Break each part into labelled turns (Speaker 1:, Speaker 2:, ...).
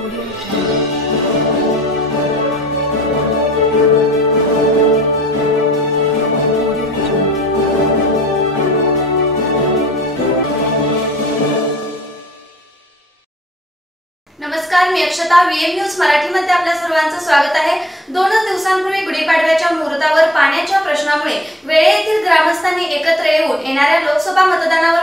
Speaker 1: नमस्कार मी अक्षता VM news मराठीमध्ये आपल्या सर्वांचं स्वागत आहे. दोनच दिवसांपूर्वी गुढीपाडव्याच्या मुहूर्तावर पाण्याच्या प्रश्नामुळे वेळे येथील ग्रामस्थांनी एकत्र येऊन येणाऱ्या लोकसभा मतदानावर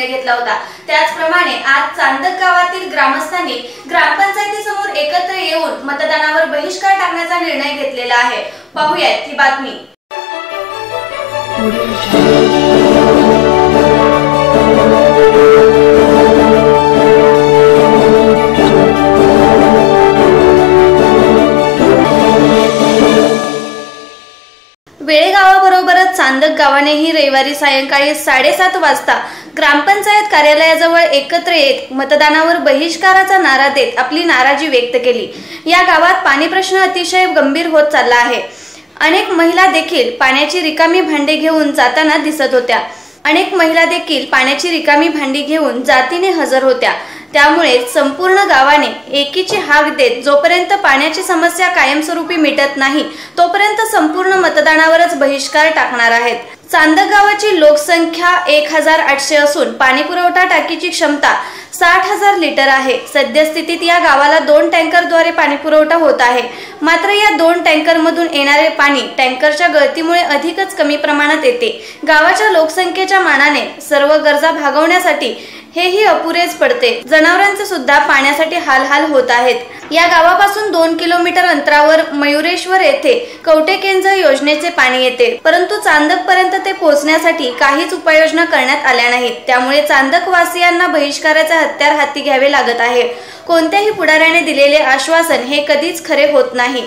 Speaker 1: निर्णय घेतला होता. त्याचप्रमाणे आज चांदक गावातील ग्रामस्थांनी ग्रामपंचायतीसमोर एकत्र येऊन मतदानावर बहिष्कार टाकण्याचा निर्णय घेतलेला आहे. पाहूयात ही बातमी. वेळेगावाबरोबरच चांदक गावानेही रविवारी सायंकाळी साडेसात वाजता ग्रामपंचायत कार्यालयाजवळ एकत्र येत मतदानावर बहिष्काराचा नारा देत आपली नाराजी व्यक्त केली. या गावात पाणी प्रश्न अतिशय गंभीर होत चालला आहे. अनेक महिला देखील पाण्याची रिकामी भांडे घेऊन जाताना दिसत होत्या. अनेक महिला देखील पाण्याची रिकामी भांडी घेऊन जातीने हजर होत्या. त्यामुळे संपूर्ण गावाने एकीची हाक देत जोपर्यंत पाण्याची समस्या कायमस्वरूपी मिटत नाही तोपर्यंत संपूर्ण मतदानावरच बहिष्कार टाकणार आहेत. चांदगावाची लोकसंख्या एक हजार आठशे असून पाणी पुरवठा टाकीची क्षमता साठ हजार लिटर आहे. सद्यस्थितीत या गावाला दोन टँकरद्वारे पाणी पुरवठा होत आहे. मात्र या दोन टँकरमधून येणारे पाणी टँकरच्या गळतीमुळे अधिकच कमी प्रमाणात येते. गावाच्या लोकसंख्येच्या मानाने सर्व गरजा भागवण्यासाठी हेही अपुरेच पडते. जनावरांचे सुद्धा पाण्यासाठी हालहाल होत आहेत. या गावापासून दोन किलोमीटर अंतरावर मयुरेश्वर येथे कवटेकेंज योजनेचे पाणी येते. परंतु चांदक पर्यंत ते पोहोचण्यासाठी काहीच उपाययोजना करण्यात आल्या नाहीत. त्यामुळे चांदक वासियांना बहिष्काराचे हत्यार हाती घ्यावे लागत आहे. कोणत्याही पुढाऱ्याने दिलेले आश्वासन हे कधीच खरे होत नाही.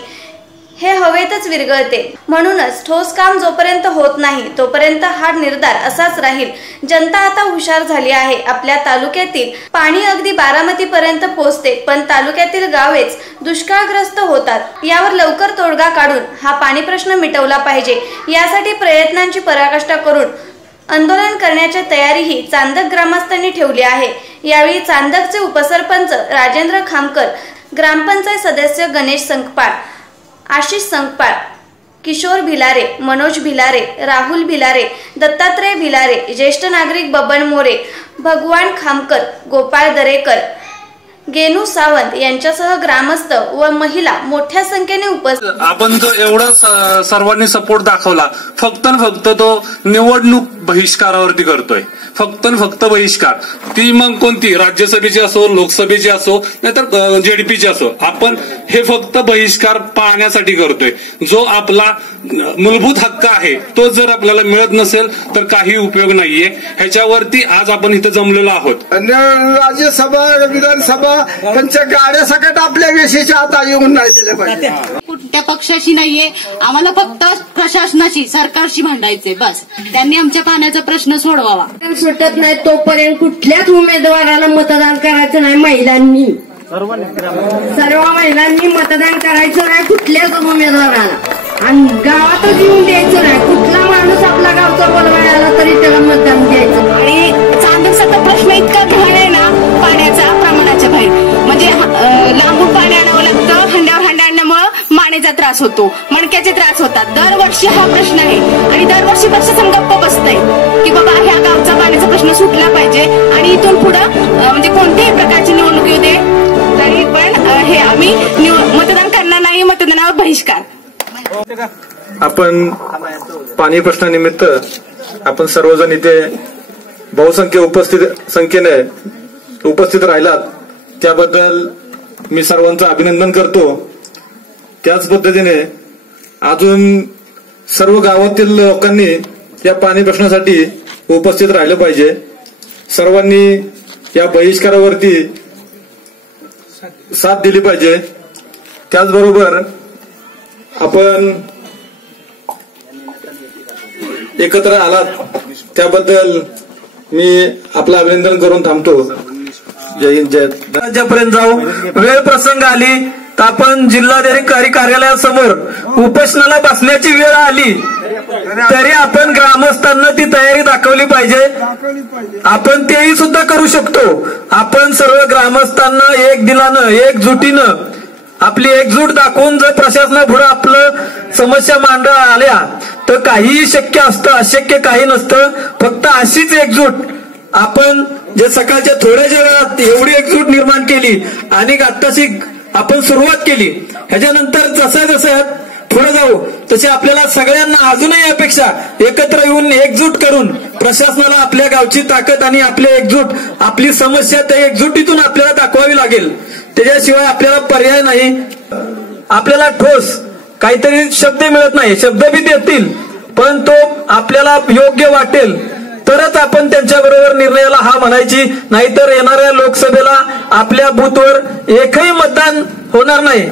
Speaker 1: हे हवेतच विरघळते. म्हणूनच ठोस काम जोपर्यंत होत नाही तोपर्यंत हा निर्धार असाच राहील. जनता आता हुशार झाली आहे. आपल्या तालुक्यातील पाणी अगदी बारामती पर्यंत पोहोचते पण तालुक्यातील गावेच दुष्काळग्रस्त होतात. यावर लवकर तोडगा काढून हा पाणी प्रश्न मिटवला पाहिजे. यासाठी प्रयत्नांची पराकाष्ठा करून आंदोलन करण्याची तयारीही चांदक ग्रामस्थांनी ठेवली आहे. यावेळी चांदकचे उपसरपंच राजेंद्र खामकर ग्रामपंचायत सदस्य गणेश संकपाळ आशिष संकपाळ किशोर भिलारे मनोज भिलारे राहुल भिलारे दत्तात्रय भिलारे ज्येष्ठ नागरिक बबन मोरे भगवान खामकर गोपाळ दरेकर गेनू सावंत यांच्यासह ग्रामस्थ व महिला मोठ्या संख्येने उपस्थित
Speaker 2: आपण जो एवढा सर्वांनी सपोर्ट दाखवला फक्त फक्त तो निवडणूक बहिष्कारावरती करतोय. फक्त आणि फक्त बहिष्कार. ती मग कोणती? राज्यसभेची असो लोकसभेची असो नाहीतर जेडपीची असो. आपण हे फक्त बहिष्कार पाहण्यासाठी करतोय. जो आपला मूलभूत हक्क आहे तो जर आपल्याला मिळत नसेल तर काही उपयोग नाहीये. ह्याच्यावरती आज आपण इथं जमलेलो आहोत.
Speaker 3: राज्यसभा विधानसभा त्यांच्या गाड्या सकट आपल्या वेशीच्या आता येऊन नाही दिल्या पाहिजे.
Speaker 4: कुठल्या पक्षाची नाहीये. आम्हाला फक्त प्रशासनाची सरकारशी भांडायचे बस. त्यांनी आमच्या पाण्याचा प्रश्न सोडवावा.
Speaker 5: सुटत नाही तोपर्यंत कुठल्याच उमेदवाराला मतदान करायचं नाही महिलांनी सर्व महिलांनी मतदान करायचं नाही कुठल्याच उमेदवाराला. आणि गावातच येऊन द्यायचं नाही. कुठला माणूस आपला गावचा बोलवायला आला तरी त्याला मतदान द्यायचं.
Speaker 4: आणि चांदकचा तर प्रश्न इतका पाण्याचा त्रास होतो मणक्याचे त्रास होतात. दरवर्षी हा प्रश्न आहे. आणि दरवर्षी प्रशासन गप्प बसतंय की बाबा ह्या गावचा पाण्याचा प्रश्न सुटला पाहिजे आणि इथून पुढं म्हणजे कोणत्याही प्रकारची निवडणूक येऊ दे. तरी पण हे आम्ही मतदान करणार नाही मतदानावर बहिष्कार.
Speaker 6: आपण पाणी प्रश्नानिमित्त आपण सर्वजण इथे बहुसंख्य उपस्थित संख्येने उपस्थित राहिलात. त्याबद्दल मी सर्वांचं अभिनंदन करतो. त्याच पद्धतीने अजून सर्व गावातील लोकांनी या पाणी प्रश्नासाठी उपस्थित राहिलं पाहिजे. सर्वांनी या बहिष्कारावरती साथ दिली पाहिजे. त्याचबरोबर आपण एकत्र आलात त्याबद्दल मी आपलं अभिनंदन करून थांबतो. जय हिंद जय राज्यापर्यंत जाऊ. वेळ प्रसंग आली. आपण जिल्हाधिकारी कार्यालयासमोर उपोषणाला बसण्याची वेळ आली. तरी आपण ग्रामस्थांना ती तयारी दाखवली पाहिजे. आपण तेही सुद्धा करू शकतो. आपण सर्व ग्रामस्थांना एक दिलानं एकजुटीनं आपली एकजूट दाखवून जर प्रशासनापुढे आपलं समस्या मांड आल्या तर काहीही शक्य असतं अशक्य काही नसतं. फक्त अशीच एकजूट आपण जे सकाळच्या थोड्याच्या वेळात एवढी एकजूट निर्माण केली आणि आत्ताशी आपण सुरुवात केली. ह्याच्यानंतर जसं जसं पुढे जाऊ तसे आपल्याला सगळ्यांना अजूनही अपेक्षा एकत्र येऊन एकजूट करून प्रशासनाला आपल्या गावची ताकद आणि आपली एकजूट आपली समस्या त्या एकजुटीतून आपल्याला दाखवावी लागेल. त्याच्याशिवाय आपल्याला पर्याय नाही. आपल्याला ठोस काहीतरी शब्द मिळत नाही. शब्द बी देतील पण तो आपल्याला योग्य वाटेल. तरच आपण त्यांच्या बरोबर निर्णयाला हा म्हणायची. नाहीतर येणाऱ्या लोकसभेला आपल्या बूथवर एकही मतदान होणार नाही.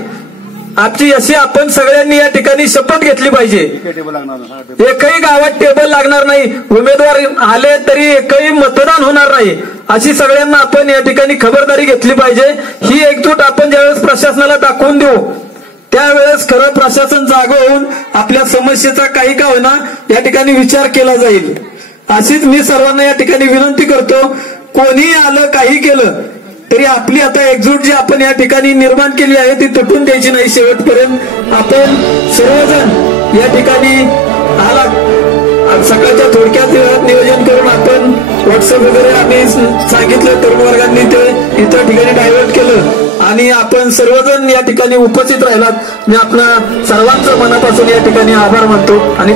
Speaker 6: आपची अशी आपण सगळ्यांनी या ठिकाणी शपथ घेतली पाहिजे. एकही गावात टेबल लागणार नाही. उमेदवार आले तरी एकही मतदान होणार नाही. अशी सगळ्यांना आपण या ठिकाणी खबरदारी घेतली पाहिजे. ही एकजूट आपण ज्यावेळेस प्रशासनाला दाखवून देऊ त्यावेळेस खरं प्रशासन जागं होऊन आपल्या समस्येचा काही का होईना या ठिकाणी विचार केला जाईल. अशीच मी सर्वांना या ठिकाणी विनंती करतो कोणी आलं काही केलं तरी आपली आता एकजूट जी आपण या ठिकाणी निर्माण केली आहे ती तुटून द्यायची नाही शेवटपर्यंत. आपण सर्वजण या ठिकाणी आला. सकाळच्या थोडक्यात वेळात नियोजन करून आपण व्हॉट्सअप वगैरे आम्ही सांगितलं तरुण वर्गांनी ते इतर ठिकाणी डायव्हर्ट केलं. आणि आपण सर्वजण या ठिकाणी उपस्थित राहिलात. मी आपला सर्वांचं मनापासून या ठिकाणी आभार मानतो आणि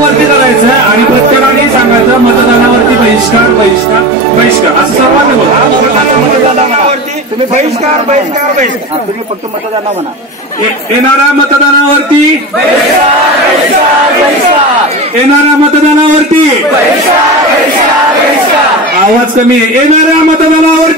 Speaker 2: वरती करायचं आणि प्रत्येकाने सांगायचं मतदानावरती बहिष्कार बहिष्कार बहिष्कार. असं सर्वांनी बोला.
Speaker 3: तुम्ही बहिष्कार बहिष्कार बहिष्कार. तुम्ही फक्त मतदाना म्हणा.
Speaker 2: येणाऱ्या मतदानावरती येणाऱ्या मतदानावरती आवाज कमी. आहे. येणाऱ्या मतदानावर